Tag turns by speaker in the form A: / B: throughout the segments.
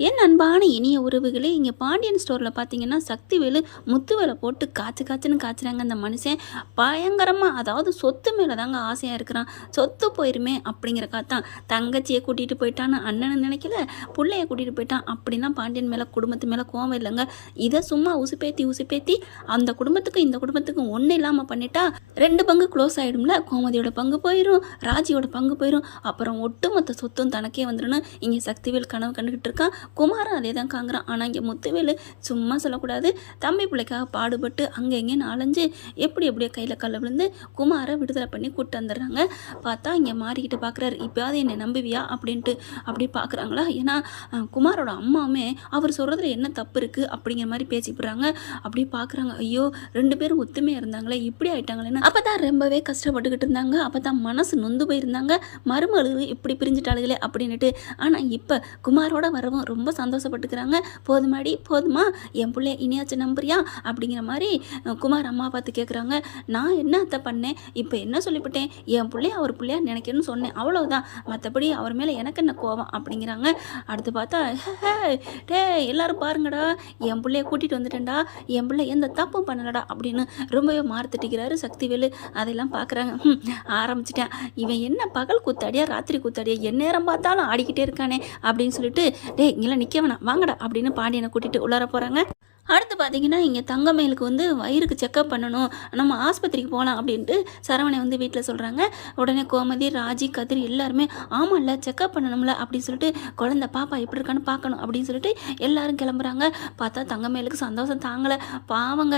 A: என் அன்பான இனிய உறவுகளே இங்கே பாண்டியன் ஸ்டோரில் பார்த்தீங்கன்னா சக்தி வேலு முத்து முத்துவேலை போட்டு காய்ச்சி காய்ச்சின்னு காய்ச்சுறாங்க அந்த மனுஷன். பயங்கரமாக அதாவது சொத்து மேலே தாங்க ஆசையாக இருக்கிறான். சொத்து போயிருமே அப்படிங்கிறக்கா காத்தான் தங்கச்சியை கூட்டிகிட்டு போயிட்டான்னு அண்ணனை நினைக்கல பிள்ளைய கூட்டிகிட்டு போயிட்டான் அப்படின்னா பாண்டியன் மேலே குடும்பத்து மேலே கோவம் இல்லைங்க. இதை சும்மா உசுப்பேத்தி உசுப்பேத்தி அந்த குடும்பத்துக்கும் இந்த குடும்பத்துக்கும் ஒன்றும் இல்லாமல் பண்ணிட்டா ரெண்டு பங்கு க்ளோஸ் ஆகிடும்ல கோமதியோட பங்கு போயிடும் ராஜியோட பங்கு போயிடும் அப்புறம் ஒட்டுமொத்த சொத்தும் தனக்கே வந்துடும் இங்கே சக்திவேல் கனவு கண்டுக்கிட்டு இருக்கான் குமாரும் அதே தான் காங்குறான். ஆனால் இங்கே முத்துவேலு சும்மா சொல்லக்கூடாது. தம்பி பிள்ளைக்காக பாடுபட்டு அங்கே எங்கே நாலஞ்சு எப்படி எப்படியோ கையில் கல்ல விழுந்து குமாரை விடுதலை பண்ணி கூப்பிட்டு வந்துடுறாங்க. பார்த்தா இங்கே மாறிக்கிட்டு பார்க்குறாரு இப்போயாவது என்னை நம்புவியா? அப்படின்ட்டு அப்படி பார்க்குறாங்களா ஏன்னா குமாரோட அம்மாவுமே அவர் சொல்கிறதுல என்ன தப்பு இருக்குது அப்படிங்கிற மாதிரி பேசிப்படுறாங்க. அப்படி பார்க்குறாங்க ஐயோ ரெண்டு பேரும் ஒத்துமையாக இருந்தாங்களே இப்படி ஆயிட்டாங்களேன்னு. அப்போ தான் ரொம்பவே கஷ்டப்பட்டுக்கிட்டு இருந்தாங்க. அப்போ தான் மனசு நொந்து போயிருந்தாங்க. மருமகளுக்கு இப்படி பிரிஞ்சுட்டாளுகளே அப்படின்னுட்டு. ஆனால் இப்போ குமாரோட வரவும் ரொம்ப ரொம்ப சந்தோஷப்பட்டுக்கிறாங்க. போதுமாடி போதுமா என் பிள்ளைய இனியாச்சும் நம்புறியா? அப்படிங்கிற மாதிரி குமார் அம்மா பார்த்து கேட்குறாங்க நான் என்ன அத்தை பண்ணேன்? இப்போ என்ன சொல்லிவிட்டேன் என் பிள்ளைய அவர் பிள்ளையா நினைக்கணும்னு சொன்னேன். அவ்வளோதான் மற்றபடி அவர் மேலே எனக்கு என்ன கோவம்? அப்படிங்கிறாங்க. அடுத்து பார்த்தா "ஹே, டே எல்லாரும் பாருங்கடா. என் பிள்ளைய கூட்டிகிட்டு வந்துட்டேன்டா. என் பிள்ளை எந்த தப்பும் பண்ணலடா. அப்படின்னு ரொம்பவே மாறுத்திட்டிக்கிறாரு சக்திவேலு. அதெல்லாம் பார்க்குறாங்க ஆரம்பிச்சிட்டேன். இவன் என்ன பகல் கூத்தாடியா ராத்திரி கூத்தாடியா என் நேரம் பார்த்தாலும் ஆடிக்கிட்டே இருக்கானே? அப்படின்னு சொல்லிட்டு டேய் நிற்க வேணாம். வாங்கடா அப்படின்னு பாண்டியனை கூட்டிகிட்டு உள்ளார போகிறாங்க அடுத்து பார்த்தீங்கன்னா இங்கே தங்கமயிலுக்கு வந்து வயிறுக்கு செக்கப் பண்ணணும். நம்ம ஆஸ்பத்திரிக்கு போகலாம் அப்படின்ட்டு சரவணை வந்து வீட்டில் சொல்கிறாங்க உடனே கோமதி ராஜி கதிர் எல்லாருமே ஆமாம்ல செக்கப் பண்ணணும்ல அப்படின்னு சொல்லிட்டு குழந்த பாப்பா எப்படி இருக்கான்னு பார்க்கணும் அப்படின்னு சொல்லிட்டு எல்லாரும் கிளம்புறாங்க. பார்த்தா தங்கமயிலுக்கு சந்தோஷம் தாங்கலை. பாவங்க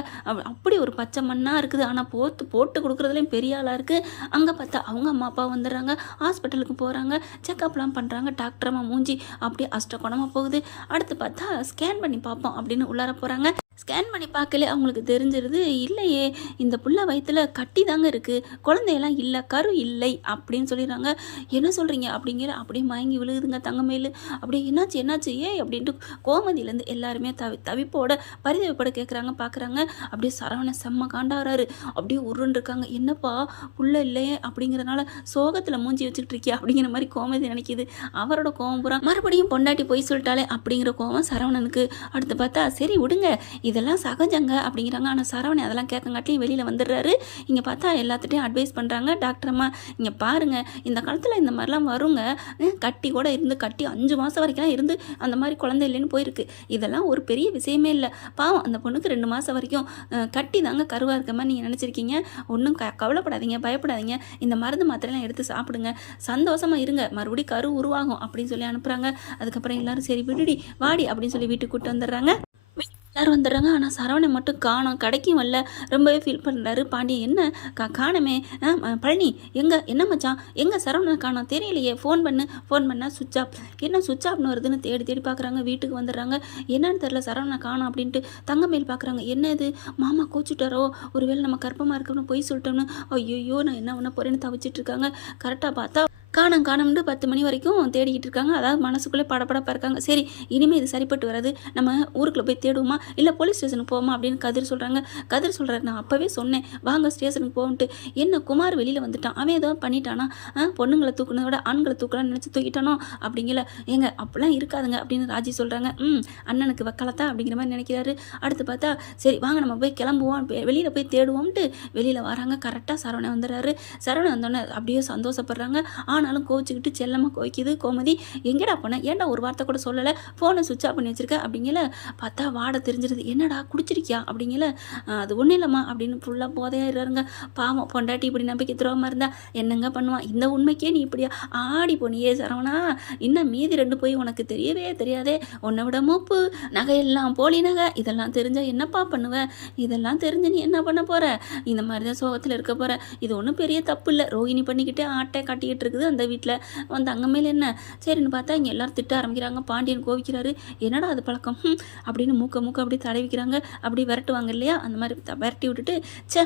A: அப்படி ஒரு பச்சை மண்ணாக இருக்குது. ஆனால் போட்டு போட்டு கொடுக்குறதுலையும் பெரிய ஆளாக இருக்குது அங்கே பார்த்தா அவங்க அம்மா அப்பா வந்துடுறாங்க. ஹாஸ்பிட்டலுக்கு போகிறாங்க செக்கப்லாம் பண்ணுறாங்க டாக்டர் மூஞ்சி அப்படியே அஷ்டகுணமாக போகுது. அடுத்து பார்த்தா ஸ்கேன் பண்ணி பார்ப்போம் அப்படின்னு உள்ளார போகிறாங்க ஸ்கேன் பண்ணி பார்க்கல. அவங்களுக்கு தெரிஞ்சிருது இல்லையே இந்த புள்ள வயிற்றுல கட்டி தாங்க இருக்குது குழந்தையெல்லாம் இல்லை கரு இல்லை அப்படின்னு சொல்லிடுறாங்க. என்ன சொல்கிறீங்க அப்படிங்கிற அப்படியே மயங்கி விழுகுதுங்க தங்கமேலு. அப்படியே என்னாச்சு என்னாச்சு? ஏ அப்படின்ட்டு கோமதியிலேருந்து எல்லாருமே தவி தவிப்போட பரிதவிப்போட கேட்குறாங்க பார்க்குறாங்க அப்படியே சரவண செம்ம காண்டாகிறாரு அப்படியே உருண்டுருக்காங்க என்னப்பா புள்ள இல்லையே அப்படிங்கிறனால சோகத்தில் மூஞ்சி வச்சுக்கிட்டு இருக்கியா? அப்படிங்கிற மாதிரி கோமதி நினைக்கிது. அவரோட கோவம் பூரா மறுபடியும் பொண்டாட்டி போய் சொல்லிட்டாலே அப்படிங்கிற கோவம் சரவணனுக்கு. அடுத்து பார்த்தா சரி விடுங்க. இதெல்லாம் சகஜங்க அப்படிங்கிறாங்க. ஆனால் சரவணன் அதெல்லாம் கேட்கங்காட்டியும் வெளியில் வந்துடுறாரு. இங்கே பார்த்தா எல்லாத்துட்டையும் அட்வைஸ் பண்ணுறாங்க டாக்டர் அம்மா இங்கே பாருங்கள் இந்த காலத்தில் இந்த மாதிரிலாம் வருங்க. கட்டி கூட இருந்து கட்டி அஞ்சு மாதம் வரைக்கும் இருந்து அந்த மாதிரி குழந்தை இல்லைன்னு போயிருக்கு. இதெல்லாம் ஒரு பெரிய விஷயமே இல்லை. பாவம் அந்த பொண்ணுக்கு ரெண்டு மாதம் வரைக்கும் கட்டி தாங்க கருவாக இருக்க மாதிரி நீங்கள் நினச்சிருக்கீங்க. ஒன்றும் க கவலைப்படாதீங்க பயப்படாதீங்க. இந்த மருந்து மாத்திரைலாம் எடுத்து சாப்பிடுங்க. சந்தோஷமாக இருங்க. மறுபடியும் கரு உருவாகும் அப்படின்னு சொல்லி அனுப்புகிறாங்க அதுக்கப்புறம் எல்லாரும் சரி விடுடி வாடி அப்படின்னு சொல்லி வீட்டுக்கு கூட்டு வந்துடுறாங்க. எல்லோரும் வந்துடுறாங்க. ஆனால் சரவணை மட்டும் காணும். கடைக்கும் வரல. ரொம்பவே ஃபீல் பண்ணுறாரு பாண்டியன் என்ன? கா காணமே. பழனி எங்கே? என்ன மச்சான்? எங்கே சரவணை காணோம்? தெரியலையே. ஃபோன் பண்ணு. ஃபோன் பண்ணால் சுவிட்ச் ஆஃப் என்ன சுவிட்ச் ஆஃப்னு வருதுன்னு தேடி தேடி பார்க்குறாங்க வீட்டுக்கு வந்துடுறாங்க. என்னன்னு தெரில சரவணை காணோம் அப்படின்ட்டு தங்கமேல் பார்க்குறாங்க என்ன இது மாமா கோச்சுட்டாரோ? ஒருவேளை நம்ம கர்ப்பமாக இருக்கணும்னு பொய் சொல்லிட்டோம்னு? ஐயோ நான் என்ன பண்ண போகிறேன்னு தவிச்சிட்டு இருக்காங்க. கரெக்டாக பார்த்தா காணம் காணம்னு பத்து மணி வரைக்கும் தேடிக்கிட்டு இருக்காங்க. அதாவது மனசுக்குள்ளே படப்படப்பாக இருக்காங்க. சரி இனிமேல் இது சரிப்பட்டு வராது. நம்ம ஊருக்குள்ளே போய் தேடுவோமா? இல்லை போலீஸ் ஸ்டேஷனுக்கு போவோமா? அப்படின்னு கதிர் சொல்கிறாங்க கதிர் சொல்கிறாரு நான் அப்போவே சொன்னேன். வாங்க ஸ்டேஷனுக்கு போகன்ட்டு என்ன குமார் வெளியில் வந்துட்டான். அவன் ஏதோ பண்ணிட்டானா? பொண்ணுங்களை தூக்குனதை விட ஆண்களை தூக்கலாம்னு நினச்சி தூக்கிட்டானோ? அப்படிங்கல. எங்க அப்படிலாம் இருக்காதுங்க அப்படின்னு ராஜி சொல்கிறாங்க ம் அண்ணனுக்கு வக்கலத்தா? அப்படிங்கிற மாதிரி நினைக்கிறாரு. அடுத்து பார்த்தா சரி வாங்க நம்ம போய் கிளம்புவோம். வெளியில் போய் தேடுவோம்ட்டு. வெளியில் வராங்க. கரெக்டாக சரவணன் வந்துடுறாரு. சரவணன் வந்தோடனே அப்படியே சந்தோஷப்படுறாங்க. ஆனாலும் கோச்சிக்கிட்டு செல்லமாக கோய்க்குது. கோமதி எங்கடா போன? ஏன்டா ஒரு வார்த்தை கூட சொல்லலை? ஃபோனை சுவிட்ச் ஆஃப் பண்ணி வச்சிருக்க? அப்படிங்கல பார்த்தா வாட தெரிஞ்சிருது. என்னடா குடிச்சிருக்கியா? அப்படிங்கல அது ஒன்றும் இல்லைம்மா அப்படின்னு ஃபுல்லாக போதையாக இருக்காருங்க பாவம் பொண்டாட்டி இப்படி நம்பிக்கை துரோகமாக இருந்தா என்னங்க பண்ணுவான்? இந்த உண்மைக்கே நீ இப்படியா? ஆடி போனியே சரவணா இன்னும் மீதி ரெண்டு போய் உனக்கு தெரியவே தெரியாதே. உன்னை விட மூப்பு நகையெல்லாம் போலி நகை இதெல்லாம் தெரிஞ்சால் என்னப்பா பண்ணுவேன் இதெல்லாம் தெரிஞ்சு நீ என்ன பண்ண போகிற இந்த மாதிரி தான் சோகத்தில் இருக்க போகிற இது ஒன்றும் பெரிய தப்பு இல்லை. ரோஹிணி பண்ணிக்கிட்டே ஆட்டை காட்டிக்கிட்டு இருக்குது. அந்த வீட்டில் வந்து அங்கே மேலே என்ன? சரின்னு பார்த்தா இங்கே எல்லோரும் திட்ட ஆரம்பிக்கிறாங்க. பாண்டியன் கோவிக்கிறாரு. என்னடா அது பழக்கம்? அப்படின்னு மூக்க மூக்க அப்படி தடவிக்கிறாங்க அப்படி விரட்டுவாங்க இல்லையா? அந்த மாதிரி விரட்டி விட்டுட்டு ச்சே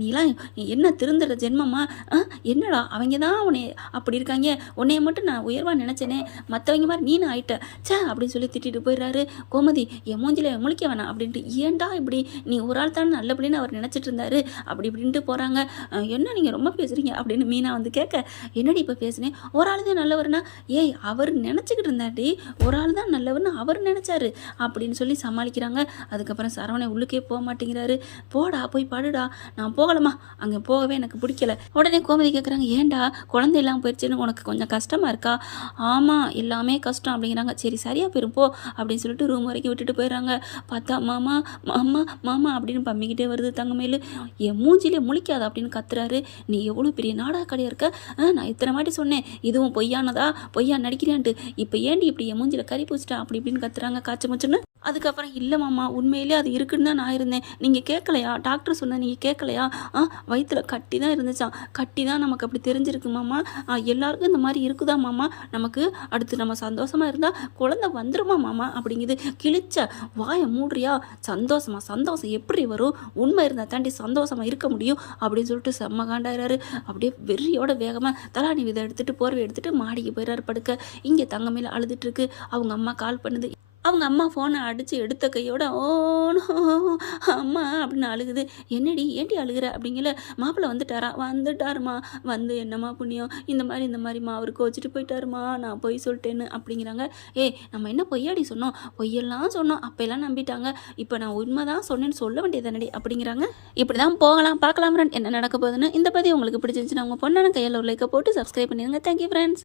A: நீலாம் என்ன திருந்துற ஜென்மமா? ஆ, என்னடா அவங்க தான் உன்னை அப்படி இருக்காங்க. உன்னைய மட்டும் நான் உயர்வாக நினச்சேனே. மற்றவங்க மாதிரி நீனு ஆயிட்ட. ச்சே அப்படின்னு சொல்லி திட்டிட்டு போயிடுறாரு. கோமதி என் மூஞ்சில முழிக்க வேணாம் அப்படின்ட்டு ஏன்டா இப்படி? நீ ஒரு ஆள் தானே நல்லபடின்னு அவர் நினச்சிட்டு இருந்தாரு. அப்படி இப்படின்ட்டு போகிறாங்க என்ன நீங்கள் ரொம்ப பேசுகிறீங்க அப்படின்னு மீனா வந்து கேட்க என்னடி இப்போ பேசினேன். ஒரு ஆள் தான் நல்லவர்னா ஏய் அவர் நினச்சிக்கிட்டு இருந்தாடி ஒரு ஆள் தான் நல்லவர்னு அவர் நினச்சாரு. அப்படின்னு சொல்லி சமாளிக்கிறாங்க. அதுக்கப்புறம் சரவணை உள்ளுக்கே போக மாட்டேங்கிறாரு. போடா போய் படுடா. நான் போகலமா அங்கே போகவே எனக்கு பிடிக்கல. உடனே கோமதி கேட்குறாங்க ஏன்டா? குழந்தை இல்லாமல் போயிடுச்சுன்னு உனக்கு கொஞ்சம் கஷ்டமாக இருக்கா? ஆமாம் எல்லாமே கஷ்டம். அப்படிங்கிறாங்க. சரி சரியாக போயிரும் போ. அப்படின்னு சொல்லிட்டு ரூம் வரைக்கும் விட்டுட்டு போயிடுறாங்க பார்த்தா மாமா மாமா மாமா அப்படின்னு பம்மிக்கிட்டே வருது தங்கமேலு. என் மூஞ்சிலே முழிக்காத அப்படின்னு கத்துறாரு. நீ எவ்வளோ பெரிய நாடா கடையாக இருக்க நான் இத்தனை மாட்டி சொன்னேன். இதுவும் பொய்யானதா? பொய்யா நடிக்கிறான்ட்டு இப்போ ஏண்டி இப்படி என் மூஞ்சில கறி பூச்சிட்டா அப்படி இப்படின்னு கத்துறாங்க காய்ச்ச முச்சுன்னு. அதுக்கப்புறம் இல்லை மாமா உண்மையிலே அது இருக்குன்னு தான் நான் இருந்தேன். நீங்கள் கேட்கலையா டாக்டர் சொன்ன நீங்கள் கேட்கலையா ஆ வயிற்றுல கட்டி தான் இருந்துச்சா கட்டி தான் நமக்கு அப்படி தெரிஞ்சிருக்கு மாமா. எல்லாருக்கும் இந்த மாதிரி இருக்குதா மாமா? நமக்கு அடுத்து நம்ம சந்தோஷமா இருந்தால் குழந்தை வந்துருமா மாமா? அப்படிங்குது. கிழிச்ச வாயை மூடுறியா? சந்தோஷமா? சந்தோஷம் எப்படி வரும்? உண்மை இருந்தால் தாண்டி சந்தோஷமா இருக்க முடியும். அப்படின்னு சொல்லிட்டு செம்ம காண்டாயிராரு அப்படியே வெறியோட வேகமாக தலாணி விதை எடுத்துட்டு போர்வை எடுத்துகிட்டு மாடிக்கு போயிடாரு படுக்க. இங்கே தங்கமையில் அழுதுட்டு இருக்கு. அவங்க அம்மா கால் பண்ணுது. அவங்க அம்மா ஃபோனை அடித்து எடுத்த கையோட ஓனோ அம்மா அப்படின்னு அழுகுது. என்னடி ஏண்டி அழுகுற? அப்படிங்கல மாப்பிள்ளை வந்துட்டாரா? வந்துட்டாருமா வந்து என்னம்மா புண்ணியம்? இந்த மாதிரி இந்த மாதிரிம்மா. அவர் கோச்சிட்டு போயிட்டாருமா நான் பொய் சொல்லிட்டேன்னு அப்படிங்கிறாங்க. ஏய் நம்ம என்ன பொய்யாடி சொன்னோம்? பொய்யெல்லாம் சொன்னோம். அப்போல்லாம் நம்பிட்டாங்க. இப்போ நான் உண்மை தான் சொன்னேன்னு சொல்ல வேண்டியதானடி அப்படிங்கிறாங்க. இப்படி தான் போகலாம் பார்க்கலாம் ஃப்ரெண்ட் என்ன நடக்க போகுதுன்னு இந்த பதிவு உங்களுக்கு பிடிச்சிருந்துச்சுன்னா உங்கள் பொண்ணான கையில் ஒரு லைக்கை போட்டு சப்ஸ்கிரைப் பண்ணிடுங்க. Thank you friends